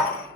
Thank wow. you.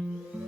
Thank you.